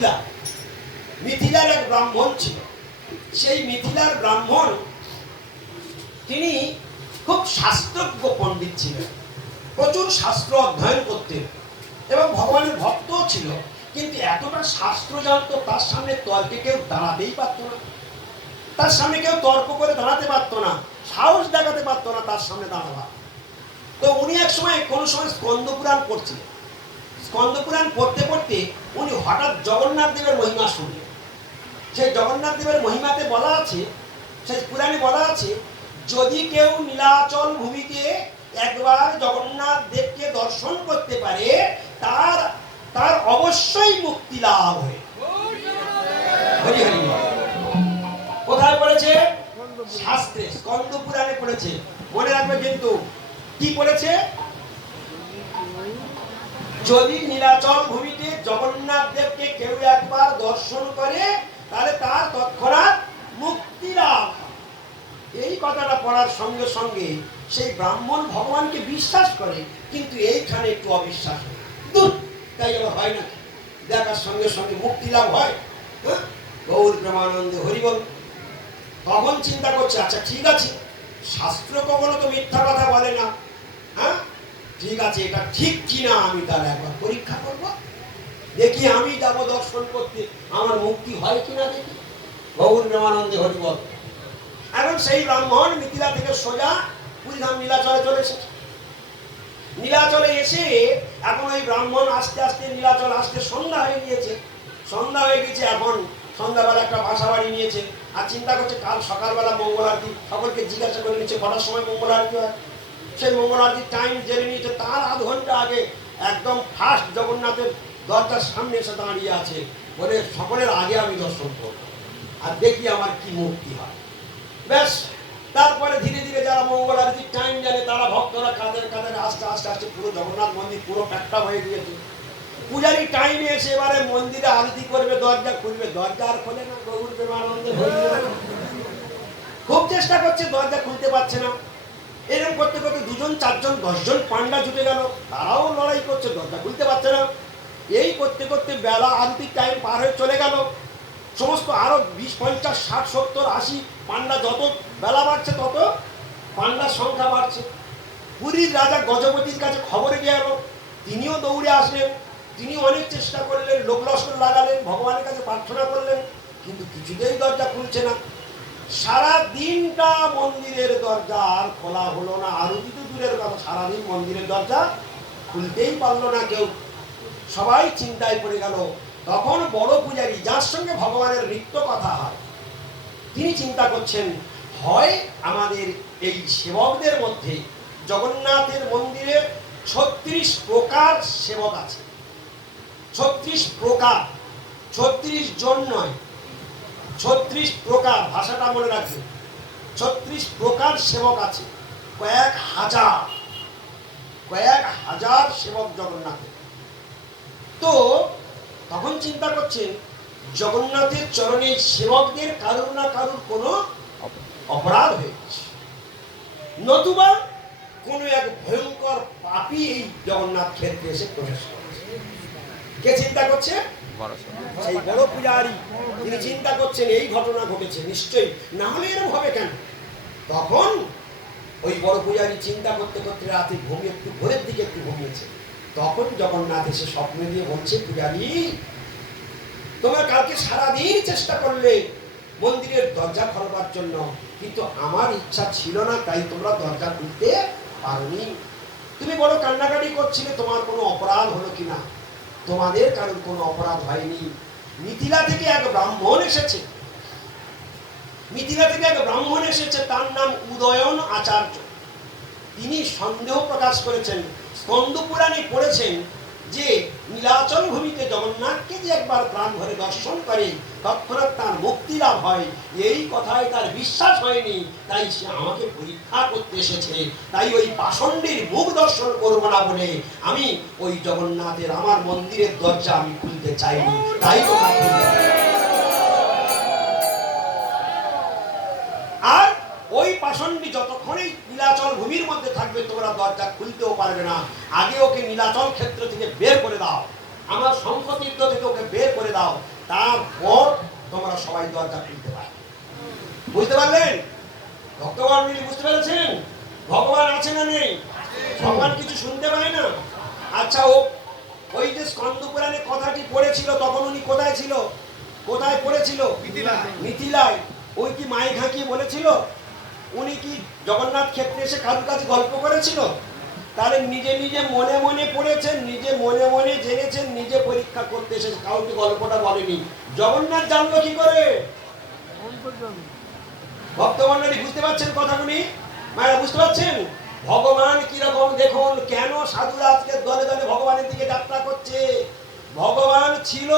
মিথিলা। মিথিলার এক ব্রাহ্মণ ছিল। সেই মিথিলার ব্রাহ্মণ, তিনি খুব শাস্ত্রজ্ঞ পণ্ডিত ছিলেন। প্রচুর শাস্ত্র অধ্যয়ন করতেন এবং ভগবানের ভক্তও ছিল, কিন্তু এতটা শাস্ত্র জানতো তার সামনে তর্কে কেউ দাঁড়াতেই পারতো না। তার সামনে কেউ তর্ক করে দাঁড়াতে পারতো না, সাহস দেখাতে পারতো না তার সামনে দাঁড়াবা তো উনি এক সময় কোনো সময় স্কন্দ পুরাণ পড়ছিলেন। স্কন্দ পুরাণ পড়তে পড়তে উনি হঠাৎ জগন্নাথ দেবের মহিমা শুনলেন। সেই জগন্নাথ দেবের মহিমাতে বলা আছে সেই পুরাণে বলা আছে, যদি কেউ নীলাচল ভূমিতে একবার জগন্নাথ দেবকে দর্শন করতে পারে, তার তার অবশ্যই মুক্তি লাভ হয় কোথায় পড়েছে? শাস্ত্রে স্কন্দ পুরাণে পড়েছে। মনে রাখবে কিন্তু, কি পড়েছে? যদি নীলাচল ভূমিতে জগন্নাথ দেবকে কেউ একবার দর্শন করে, তাহলে তার তৎক্ষণাৎ মুক্তি লাভ। এই কথাটা পড়ার সঙ্গে সঙ্গে সেই ব্রাহ্মণ ভগবানকে বিশ্বাস করে, কিন্তু এইখানে একটু অবিশ্বাস তাই আবার হয় না। দেখার সঙ্গে সঙ্গে মুক্তি লাভ হয়। হ্যাঁ? গৌর প্রেমানন্দে হরিবল তখন চিন্তা করছে আচ্ছা ঠিক আছে, শাস্ত্র কখনো তো মিথ্যা কথা বলে না। হ্যাঁ? ঠিক আছে, এটা ঠিক কিনা আমি তাহলে একবার পরীক্ষা করব। দেখি আমি যাব দর্শন করতে, আমার মুক্তি হয় কিনা দেখি। গৌর প্রেমানন্দে হরিবল। এখন সেই ব্রাহ্মণ মিথিলা থেকে সোজা পুরীধাম নীলাচলে চলে এসেছে। নীলাচলে এসে এখন ওই ব্রাহ্মণ আস্তে আস্তে নীলাচল আসতে সন্ধ্যা হয়ে গিয়েছে। সন্ধ্যা হয়ে গেছে এখন সন্ধ্যাবেলা একটা বাসা বাড়ি নিয়েছে। আর চিন্তা করছে কাল সকালবেলা মঙ্গল আরতি সকলকে জিজ্ঞাসা করে নিচ্ছে, কটার সময় মঙ্গল আরতি হয়? সেই মঙ্গল আরতির টাইম জেনে নিয়েছে তার আধ ঘণ্টা আগে একদম ফার্স্ট জগন্নাথের দরজার সামনে এসে দাঁড়িয়ে আছে। বলে সকলের আগে আমি দর্শন করব। আর দেখি আমার কি মুক্তি হয়। ব্যাস, তারপরে ধীরে ধীরে যারা মঙ্গল আরতির টাইম জানে, তারা ভক্তরা কাদের কাদের আস্তে আস্তে আস্তে পুরো জগন্নাথ মন্দির পুরো প্যাকটা হয়ে গিয়েছে। পূজারি টাইমে এসে এবারে মন্দিরে আরতি করবে, দরজা খুলবে। দরজা আর খোলে না গৌর প্রেমানন্দে। খুব চেষ্টা করছে, দরজা খুলতে পারছে না। এরকম করতে করতে দুজন, চারজন, দশজন পান্ডা জুটে গেল। তারাও লড়াই করছে, দরজা খুলতে পারছে না। এই করতে করতে বেলা আরতির টাইম পার হয়ে চলে গেল। সমস্ত আরও বিশ, পঞ্চাশ, ষাট, সত্তর, আশি পান্ডা যত বেলা বাড়ছে, তত পান্ডার সংখ্যা বাড়ছে। পুরীর রাজা গজপতির কাছে খবরে গেল তিনিও দৌড়ে আসলেন। তিনি অনেক চেষ্টা করলেন লোক লস্কর লাগালেন, ভগবানের কাছে প্রার্থনা করলেন, কিন্তু কিছুতেই দরজা খুলছে না। সারা দিনটা মন্দিরের দরজা আর খোলা হলো না। আরতি তো দূরের কথা, সারাদিন মন্দিরের দরজা খুলতেই পারল না কেউ। সবাই চিন্তায় পড়ে গেল। তখন বড় পূজারী, যার সঙ্গে ভগবানের নৃত্য কথা হয়, তিনি চিন্তা করছেন, হয় আমাদের এই সেবকদের মধ্যে জগন্নাথের মন্দিরে ছত্রিশ প্রকার সেবক আছে। ছত্রিশ প্রকার, ছত্রিশ জন নয় ছত্রিশ প্রকার ভাষাটা মনে রাখবে। ছত্রিশ প্রকার সেবক আছে। কয়েক হাজার। কয়েক হাজার সেবক জগন্নাথের। তো তখন চিন্তা করছেন, জগন্নাথের চরণে সেবকদের কারুর না কারুর কোনো অপরাধ হয়েছে। নতুবা কোনো এক ভয়ঙ্কর পাপী এই জগন্নাথ ক্ষেত্রে এসে প্রবেশ করেছে। কে চিন্তা করছে? সেই বড় পূজারি, তিনি চিন্তা করছেন, এই ঘটনা ঘটেছে, নিশ্চয়ই। না হলে এরকম হবে কেন? তখন ওই বড় পূজারি চিন্তা করতে করতে রাতে ঘুমিয়ে একটু, ভোরের দিকে একটু ঘুমিয়েছে। তখন জগন্নাথ এসে স্বপ্নে দিয়ে বলছে পূজারি, তোমরা কালকে সারাদিন চেষ্টা করলে মন্দিরের দরজা খোলবার জন্য, কিন্তু আমার ইচ্ছা ছিল না, তাই তোমরা দরজা খুলতে পারোনি। তুমি বড় কান্নাকাটি করছিলে, তোমার কোনো অপরাধ হলো কিনা? তোমাদের কারোর কোনো অপরাধ হয়নি। মিথিলা থেকে এক ব্রাহ্মণ এসেছে। মিথিলা থেকে এক ব্রাহ্মণ এসেছে, তার নাম উদয়ন আচার্য। তিনি সন্দেহ প্রকাশ করেছেন স্কন্দ পুরাণে পড়েছেন যে নীলাচল ভূমিতে জগন্নাথকে যে একবার প্রাণ ভরে দর্শন করে, তৎক্ষণাৎ তার মুক্তি লাভ হয়। এই কথায় তার বিশ্বাস হয়নি। তাই সে আমাকে পরীক্ষা করতে এসেছে। তাই ওই পাষণ্ডের মুখ দর্শন করব না বলে আমি ওই জগন্নাথের আমার মন্দিরের দরজা আমি খুলতে চাইনি। তাই তোমরা পাষণ্ডী যতক্ষণই নীলাচল ভূমির মধ্যে থাকবে তোমরা দরজা খুলতেও পারবে না। আগে ওকে নীলাচল ক্ষেত্র থেকে বের করে দাও। আমার শঙ্খতীর্থ থেকে ওকে বের করে দাও। তারপর তোমরা সবাই দরজা খুলতে পারবে। বুঝতে পারলেন? ভক্তগণ মিলি বুঝতে পেরেছেন? ভগবান আছে না নেই? ভগবান কিছু শুনতে পায় না? আচ্ছা ও ওই যে স্কন্দ পুরাণে কথাটি পড়েছিল তখন উনি কোথায় ছিল? কোথায় পড়েছিল? মিথিলায়। ওই কি মাই ঘাঁকি বলেছিল? উনি কি জগন্নাথ ক্ষেত্রে এসে কারুর কাছে গল্প করেছিল? তাহলে নিজে নিজে মনে মনে পড়েছেন, নিজে মনে মনে জেনেছেন, নিজে পরীক্ষা করতে এসেছে কাউকে গল্পটা বলেনি। জগন্নাথ জানলো কি করে? ভক্তমন্ডলী বুঝতে পারছেন কথাগুলি? মায়েরা, বুঝতে পারছেন? ভগবান কীরকম দেখুন, কেন সাধুরা আজকে দলে দলে ভগবানের দিকে যাত্রা করছে? ভগবান ছিল,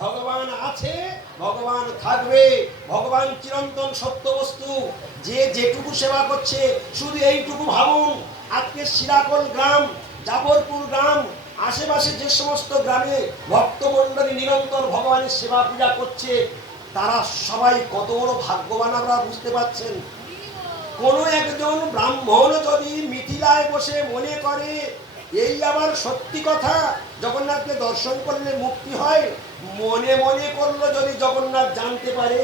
ভগবান আছে, ভগবান থাকবে, ভগবান চিরন্তন সত্য যে যেটুকু সেবা করছে, শুধু এইটুকু ভাবুন। আজকে শিরাকল গ্রাম জাবরপুর গ্রাম, আশেপাশে যে সমস্ত গ্রামে ভক্তমণ্ডলী নিরন্তর ভগবানের সেবা পূজা করছে, তারা সবাই কত বড় ভাগ্যবান আমরা বুঝতে পারছেন। কোন একজন ব্রাহ্মণ যদি মিথিলায় বসে মনে করে, এই আমার সত্যি কথা জগন্নাথকে দর্শন করলে মুক্তি হয়, মনে মনে করল যদি জগন্নাথ জানতে পারে।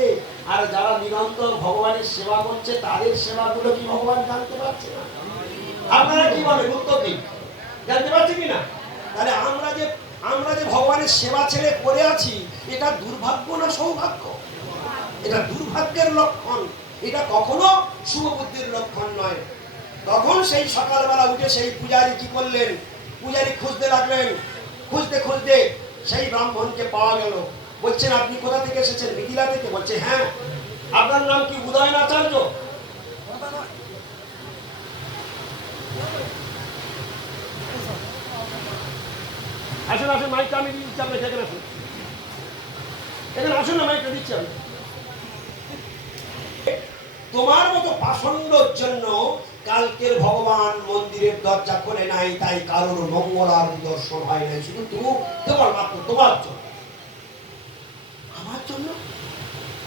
আর যারা নিরন্তর ভগবানের সেবা করছে, তাদের সেবাগুলো কি ভগবান জানতে পারছে না? আপনারা কি বলেন? উত্তর দিন। জানতে পারছি কি না? তাহলে আমরা যে আমরা যে ভগবানের সেবা ছেড়ে পড়ে আছি, এটা দুর্ভাগ্য না সৌভাগ্য? এটা দুর্ভাগ্যের লক্ষণ। এটা কখনো শুভ বুদ্ধির লক্ষণ নয়। তখন সেই সকালবেলা উঠে সেই পূজারি কি করলেন? পূজারি খুঁজতে লাগলেন খুঁজতে খুঁজতে সেই ব্রাহ্মণকে পাওয়া গেল। বলছেন, আপনি কোথা থেকে এসেছেন? মিথিলা থেকে? বলছে হ্যাঁ আপনার নাম কি উদয়ন আচার্য আসুন আসুন, মাইকটা আমি দিচ্ছি আপনাকে এখানে আসুন। এখানে আসুন না, মাইকটা দিচ্ছি আমি। তোমার মতো পাষণ্ডর জন্য কালকের ভগবান মন্দিরের দরজা খুলে নাই, তাই কারোর মঙ্গল আর দর্শন হয় নাই। শুধু তুমি, তোমার মাত্র তোমার জন্য। আমার জন্য?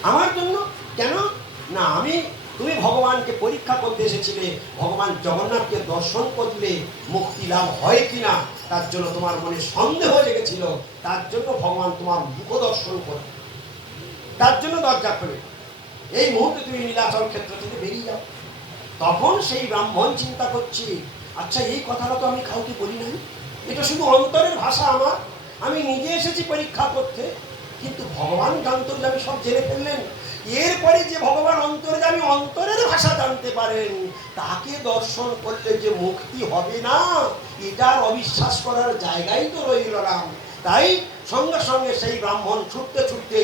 আমার জন্য? কেন? না, আমি, তুমি ভগবানকে পরীক্ষা করতে এসেছিলে, ভগবান জগন্নাথকে দর্শন করলে মুক্তি লাভ হয় কিনা, তার জন্য তোমার মনে সন্দেহ জেগেছিল, তার জন্য ভগবান তোমার মুখ দর্শন করে। তার জন্য দরজা খুলে। এই মুহূর্তে তুমি নীলাচল ক্ষেত্র থেকে বেরিয়ে যাও। তখন সেই ব্রাহ্মণ চিন্তা করছে আচ্ছা এই কথাটা তো আমি কাউকে বলি নাই। এটা শুধু অন্তরের ভাষা আমার। আমি নিজে এসেছি পরীক্ষা করতে, কিন্তু ভগবান জান্তর্যামী সব জেনে ফেললেন। এরপরে যে ভগবান অন্তর্যামী অন্তরের ভাষা জানতে পারেন, তাকে দর্শন করলে যে মুক্তি হবে না এটার অবিশ্বাস করার জায়গাই তো রইল না। তাই সঙ্গে সঙ্গে সেই ব্রাহ্মণ ছুটতে ছুটতে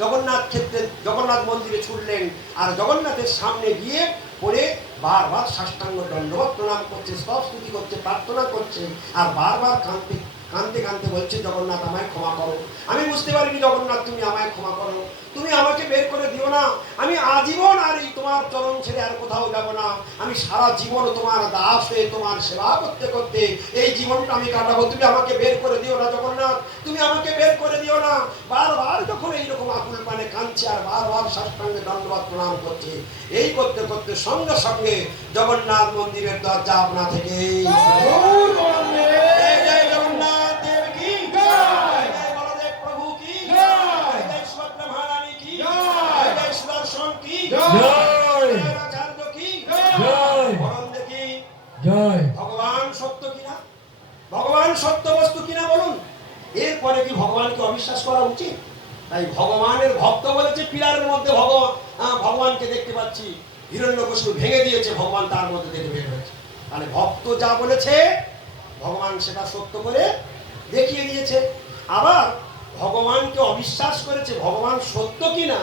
জগন্নাথ ক্ষেত্রে, জগন্নাথ মন্দিরে ছুটলেন। আর জগন্নাথের সামনে গিয়ে পড়ে বারবার সাষ্টাঙ্গ দণ্ডবত প্রণাম করছে সব স্তুতি করছে প্রার্থনা করছে আর বারবার কাঁদতে কাঁদতে কাঁদতে বলছে জগন্নাথ আমায় ক্ষমা করো। আমি বুঝতে পারিনি জগন্নাথ তুমি আমায় ক্ষমা করো। তুমি আমাকে বের করে দিও না। আমি আজীবন আর এই তোমার চরণ ছেড়ে আর কোথাও যাব না। আমি সারা জীবন তোমার দাস হয়ে তোমার সেবা করতে করতে এই জীবনটা আমি কাটাবো। তুমি আমাকে বের করে দিও না জগন্নাথ। তুমি আমাকে বের করে দিও না। বারবার যখন এইরকম আকুল পানে কাঁদছে আর বারবার সাষ্টাঙ্গে দণ্ডবাদ প্রণাম করছে এই করতে করতে সঙ্গে সঙ্গে জগন্নাথ মন্দিরের দরজা আপনা থেকে। তাই ভগবানের ভক্ত বলেছে পিলারের মধ্যে ভগবান ভগবানকে দেখতে পাচ্ছি, হিরণ্যকশিপু ভেঙে দিয়েছে, ভগবান তার মধ্যে দেখে বের হয়েছে। মানে ভক্ত যা বলেছে, ভগবান সেটা সত্য করে দেখিয়ে দিয়েছে। আবার ভগবানকে অবিশ্বাস করেছে, ভগবান সত্য কিনা